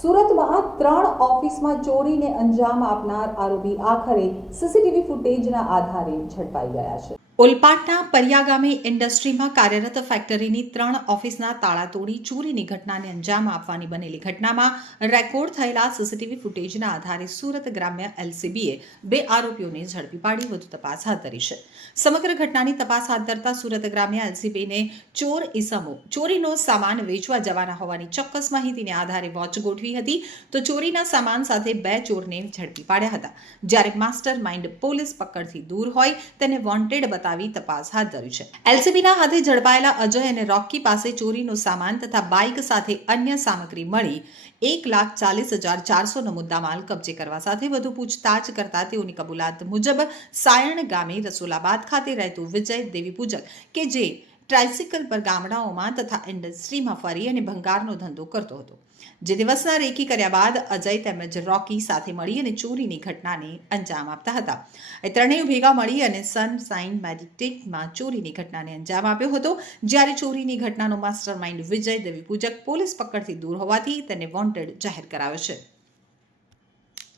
સુરતમાં 3 ઓફિસમાં ચોરીને અંજામ આપનાર આરોપી આખરે સીસીટીવી ફૂટેજના આધારે ઝડપાઈ ગયા છે। ઓલપાડના પરિયા ગામે ઇન્ડસ્ટ્રીમાં કાર્યરત ફેક્ટરીની 3 ઓફિસના તાળા તોડી ચોરીની ઘટનાને અંજામ આપવાની બનેલી ઘટનામાં રેકોર્ડ થયેલા સીસીટીવી ફૂટેજના આધારે સુરત ગ્રામ્ય એલસીબીએ 2 આરોપીઓને ઝડપી પાડી વધુ તપાસ હાથ ધરી છે। સમગ્ર ઘટનાની તપાસ હાથ ધરતા સુરત ગ્રામ્ય એલસીબીને ચોર ઇસમો ચોરીનો સામાન વેચવા જવાના હોવાની ચોક્કસ માહિતીને આધારે વોચ ગોઠવી હતી તો ચોરીના સામાન સાથે 2 ચોરને ઝડપી પાડ્યા હતા। જ્યારે માસ્ટર માઇન્ડ પોલીસ પકડથી દૂર હોય તેને વોન્ટેડ તપાસ હાથ ધરી છે। એલસીબીના હાથે ઝડપાયેલા અજય અને રોકી પાસે ચોરીનો સામાન તથા બાઇક સાથે અન્ય સામગ્રી મળી 1,40,400નો મુદ્દામાલ કબજે કરવા સાથે વધુ પૂછતાછ કરતા તેઓની કબૂલાત મુજબ સાયણ ગામે રસુલાબાદ ખાતે રહેતું વિજય દેવીપૂજક કે જે ટ્રાઇસિકલ પર ગામડાઓમાં તથા ઇન્ડસ્ટ્રીમાં ફરી અને ભંગારનો ધંધો કરતો હતો, જે દિવસના રેકી કર્યા બાદ અજય તેમજ રોકી સાથે મળી અને ચોરીની ઘટનાને અંજામ આપતા હતા। એ ત્રણેય ભેગા મળી અને સનસાઇન મેડિટેકમાં ચોરીની ઘટનાને અંજામ આપ્યો હતો। જ્યારે ચોરીની ઘટનાનો માસ્ટર માઇન્ડ વિજય દેવીપૂજક પોલીસ પકડથી દૂર હોવાથી તેને વોન્ટેડ જાહેર કરાયો છે।